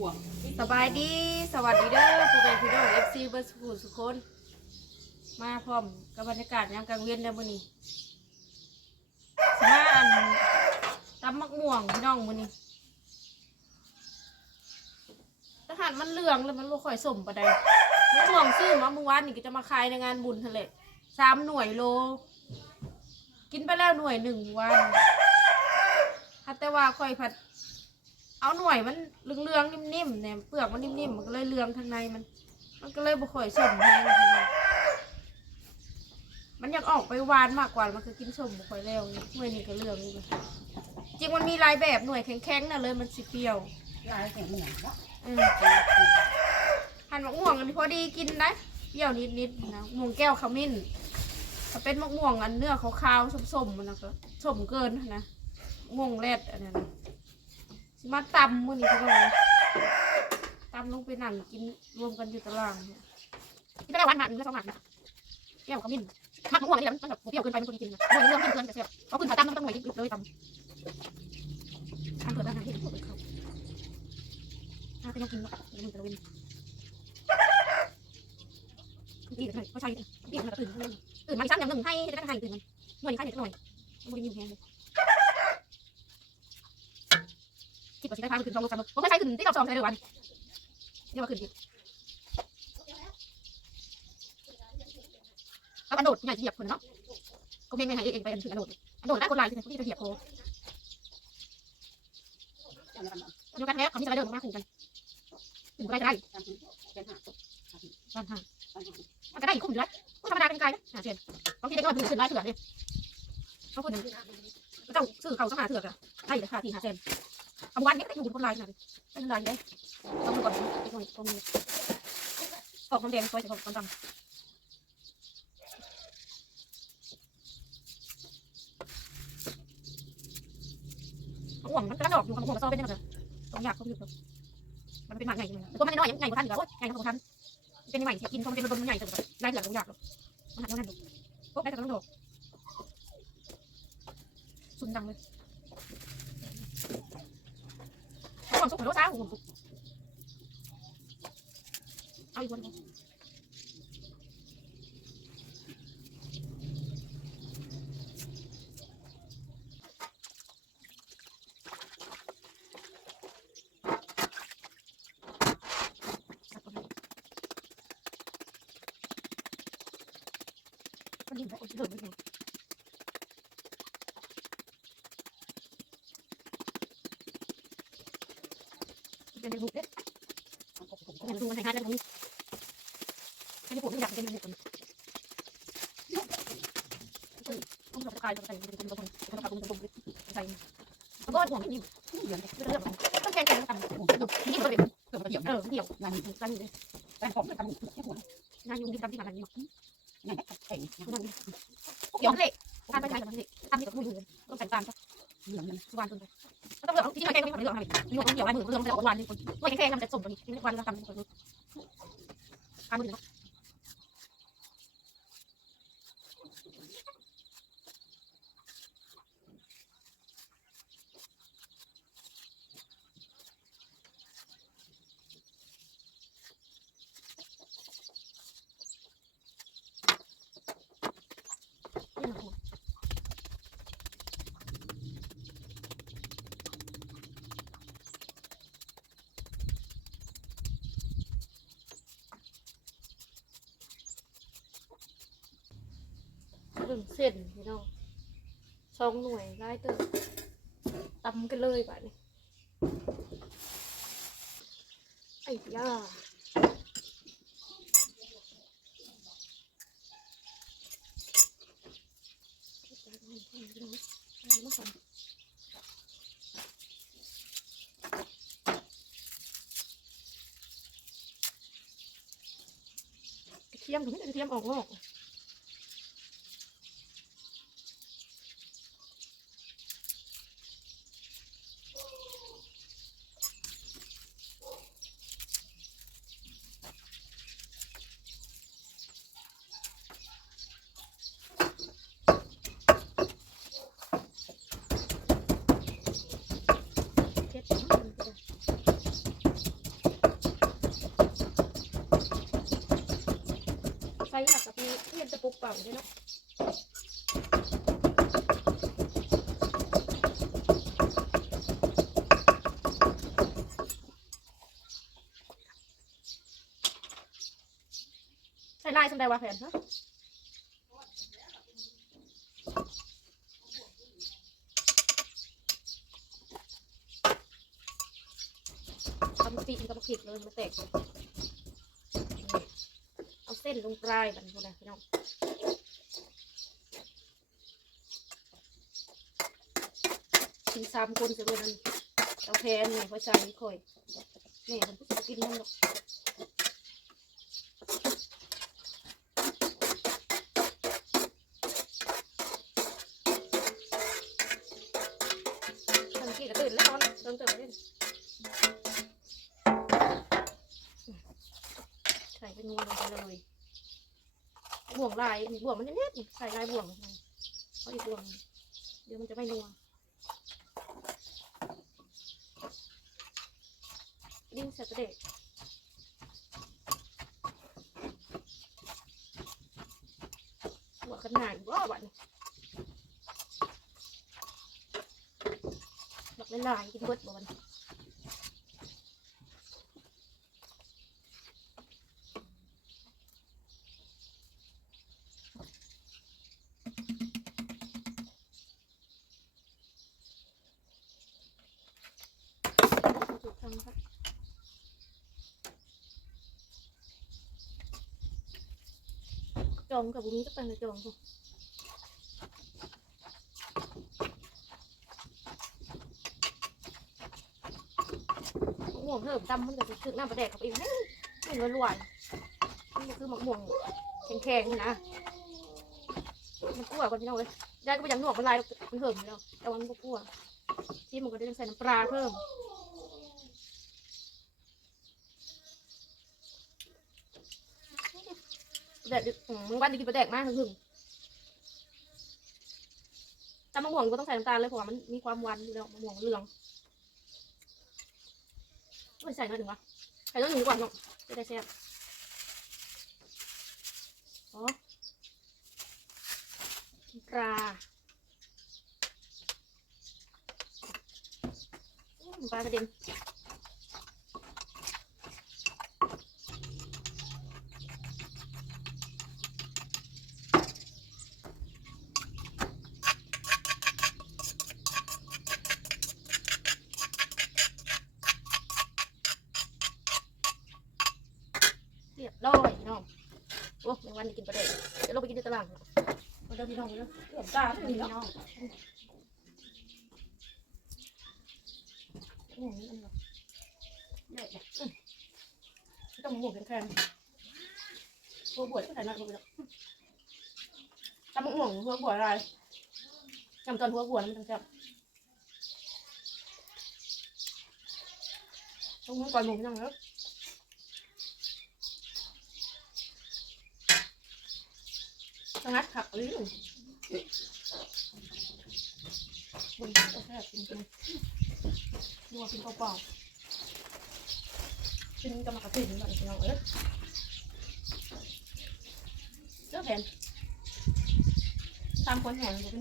่วงสบายดีสวัสดีเด้อผู้เป็นพี่น้องเอฟซีเบอร์สกูสุกคนมาพร้อมกับบรรยากาศยามกลางเวียนแล้วมื้อนี้สมาอันตำมักม่วงพี่น้องมื้อนี้ทหารมันเหลืองแล้วมันบ่ค่อยสมปานใดมักม่วงซื้อมาเมื่อวานนี่ก็จะมาขายในงานบุญทะเลสามหน่วยโล กินไปแล้วหน่วยหนึ่งวันฮัตแต่ว่าค่อยผัด เอาหน่วยมันเหลืองๆนิ่มๆเนี่ยเปลือกมันนิ่มๆมันก็เลยเหลืองข้างในมัน มันก็เลยบ่ค่อยสมแห้งข้างในมันอยากออกไปหวานมากกว่ามันคือกินสมบ่ค่อยแล้วนี่หน่วยนี้ก็เหลืองนี่จริงมันมีหลายแบบหน่วยแข็งๆน่ะเลยมันสิเปรี้ยวลายแข็งเหมือนเนาะอืมหั่นมะม่วงอันนี้พอดีกินได้เปรี้ยวนิดๆนะม่วงแก้วขมิ้นถ้าเป็นมะม่วงอันเนื้อขาวๆส้มๆมันนะก็ส้มเกินนะม่วงแรดอันนั้นนะ สิมาตำมื้อนี้ก็เลยตำลงไปนั่งกินรวมกันอยู่ตารางเนี่ยกินไปได้วันหมักหนึ่งก็สองหมักนะแก้วขมิ้นมักมะม่วงนี่แหละมันแบบเปรี้ยวเกินไปมันคนกินนะม่วงเรื่องกินเกินแต่เสียเพราะคุณผ่าตำมันต้องหน่วยดิบๆเลยตำทำเกิดอาหารที่ถูกเขาถ้าก็ยังกินแบบยังจะวินดีเลยเขาใช้ดีมันตื่นตื่นมาอีกสักอย่างหนึ่งให้ได้ก็ให้ตื่นมันหน่วยนี้ให้เด็กหน่อยมันไม่มีแพงเลย คิดว่าสิได้พาไปขึ้นสองโลสามโลผมก็ใช้ขึ้นที่เราสองใช้เลยวันเรียกว่าขึ้นดีกแล้วอันโดดใหญ่เหยียบคนเนาะก็เพียงไม่ให้เองไปอันถึงอันโดดอันโดดได้คนลายที่ไหมที่จะเหยียบโพเดียวกันแล้วเขามีสไลเดอร์มาขู่กันถึงก็ได้ได้เป็นห้าบ้านห้ามันก็ได้อีกคุ้มอยู่แล้วธรรมดาเป็นไกลนะเสียนบางทีได้ก็มือขึ้นร้อยเถื่อนเลยเขาพูดถึงเจ้าซื้อเขาสองหาเถื่อนอะได้ราคาที่หาเซน เอวันนี้ก็ได้อยู่บนลายขนาดนี้เป็นลายได้ต้องดูก่อนอีกหน่อยตรงนี้ออกน้ำแดงซอยจะออกดำห่วงมันกระดอกอยู่ของห่วงกระซอเป็นยังไงต้องอยากเขาอยู่มันเป็นหมาใหญ่ยังไงตัวมันน้อยใหญ่กว่าท่านเหรอโอ้ยใหญ่กว่าท่านเป็นใหม่เสียกินเพราะมันเป็นบนมันใหญ่จังเลยไล่เหลือทุกอย่างเลยมันหันมาหันดูพวกได้แต่ต้องดูสุนดังเลย เอาความสุข เป็นในบุกเด็ดเป็นดูมันใช้งานได้ตรงนี้ให้ญี่ปุ่นไม่อยากเป็นในบุกคนต้องจับตะกายจับตะกายเป็นคนตัวคนคนตะกายคนตัวคนใส่แล้วก็ห่วงไม่ยิ่งเหมือนไม่เรื่องต้องแข่งกันกันยิ่งตัวเด็กเกือบเหี่ยวเออเดี่ยวงานนี้กันอยู่เลยแต่ของมันทำแค่หัวงานยุงที่ทำที่งานนี้งานแข็งนั่นเดี๋ยวเลยทำไปใช้กับมันเลยทำที่กับมือต้องใส่ตาม เหลืองเลยวานจนไปต้องเหลืองที่ไม่แข็งไม่เหลืองทำไมมีคนต้องเหลืองไว้มือเรื่องแต่วันนี้คนว่าแข็งๆมันจะสมตัวนี้วันละทำคนรู้ทำมือถือ ถึงเส้นพี่น้องสองหน่วยไล่เติมตำกันเลยแบบนี้ไอ้ย่ากระเทียมถึงกระเทียมออกงอกเช็ด หลักกับพี่เพียน จะปุกเป่าด้วยเนาะใส่ลายสำได้ว่าแผนฮะทำปีกกับผิดเลยมาแตก ส้นลงปลายแบบนี้นะพี่น้องกินสามคนจะรวยนั่นเอาแพนนี่พอใส่ค่อยนี่ผมก็จะกินมันหรอก ลายมีกบ่วงมันเน็ตๆใส่ลายบ่วงลงไปเพราะอีกบ่วงเดี๋ยวมันจะไม่นัวดิ้งเสร็จปรเด็กหัวกันานบ่บัดนี้หลักลายกินเบิดบ่บัด นี้ถูกทำครับจองกับบุ้งจะเป็นจองค่ะหม่วงเพิ่มตำมันก็จะคือน้ำปลาแดกเข้าไปอีกนี่มันรวยๆนี่คือหมกม่วงแข็งๆนะมันกลัวกว่าพี่น้องเลยได้ก็ไปยังหนวกมันลายมันเพิ่มแล้วแต่ว่ามันก็กลัวที่มันก็ได้ใส่น้ำปลาเพิ่ม แดดอืมมึงวันจะกินปลาแดกมากถึงๆแต่มะม่วงก็ต้องใส่น้ำตาลเลยเพราะว่ามันมีความหวานอยู่แล้วมะม่วงเหลืองไม่ใส่หน่อยหนึ่งวะใส่หน่อยหนึ่งดีกว่าเนาะจะได้แซ่บอ๋อปลาปลากระเด็น เรียบร้อยน้องโอ้ในวันนี้กินปลาเด็กเดี๋ยวเราไปกินในตลาดเนาะมาเดินพี่น้องเลยเกือบตาพี่น้องต้องหมูแข็งๆหัวบวชก็ใส่หน้าลงไปแล้วตำมะม่วงหัวบวชอะไรจำตอนหัวบวชมันจังจับต้องมือก่อนหมูพี่น้องเนาะ ต้อ งัดขับอื้อบุญก็แค่จริงๆดูว่ากินเปล่าๆกินกำลังกระถิ่นแบบเราเอ๊ะเจ้าแผ่นตามคนแห่งเป็น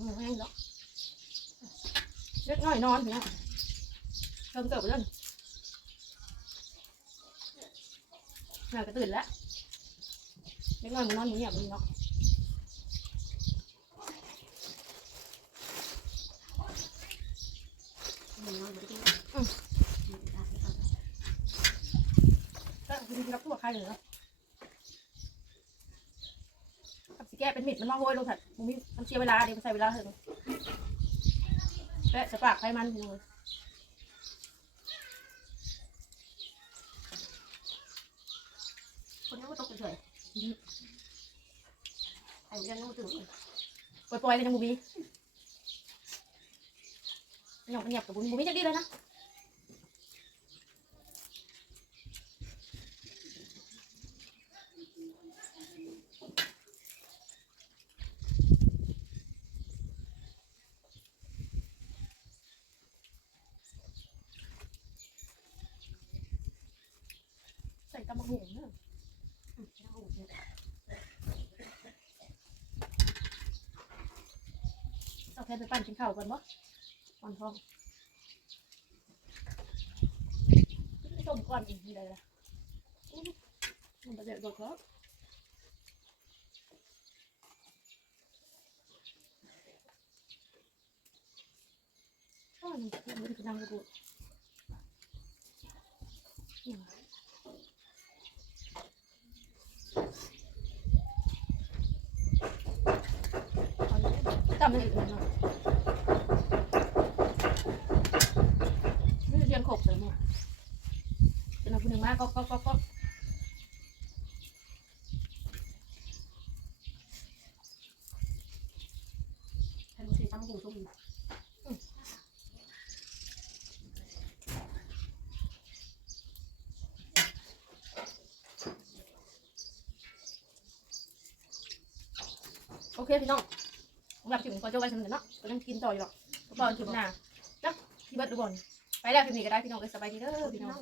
ทุกคนหมูแห้งแล้วเล็กน้อยนอนเนี่ยเริ่มเกิดเรื่องน่าก็ตื่นแล้วเล็กน้อยมันนอนอยู่เงียบดีเนาะมันน้อยบ่ได้กินก็คือรับตัวใครเลยเนาะกับสิ แก้เป็นมิดมันมาโวยลงถัดมึงมีมันเชียเวลาเดี๋ยวมันใส่เวลาเถอะและสปากใครมันอยู่เลยคนนี้ก็ตกเฉยๆไอ้ยังงูตื่นปล่อยๆกันยังมูบีหยองเงียบกับบุญบุญไม่จะดีเลยนะ ใส่ตะมะหุงเนอะอืมตะมะหุงเนี่ย เอาแค่ไปปั่นกินข้าวก่อนบ่ก่อนท้องไม่ต้มก่อนอีกทีใดล่ะต้อมันจะเดือดดอกแล้วอ๋อนี่คือมันจะนั่งกระดูกอืมจำไม่ได้อีกแล้วไม่ได้เรียนขบเลยมั้ง โอะไรคนหนึ่งกก็ก็ก็ก็ให้ลูกศิษย์ทำหูตุ้มโอเคพี่น้องสำหรับคลิปนี้ก็จบไว้สำหรับเนาะก็ยังกินต่ออยู่หรอกก็บอกคลิปหน้าเนาะที่เบิร์ดดูบอลไปแล้วคลิปนี้ก็ได้พี่น้องเลยสบายดีเด้อพี่น้อง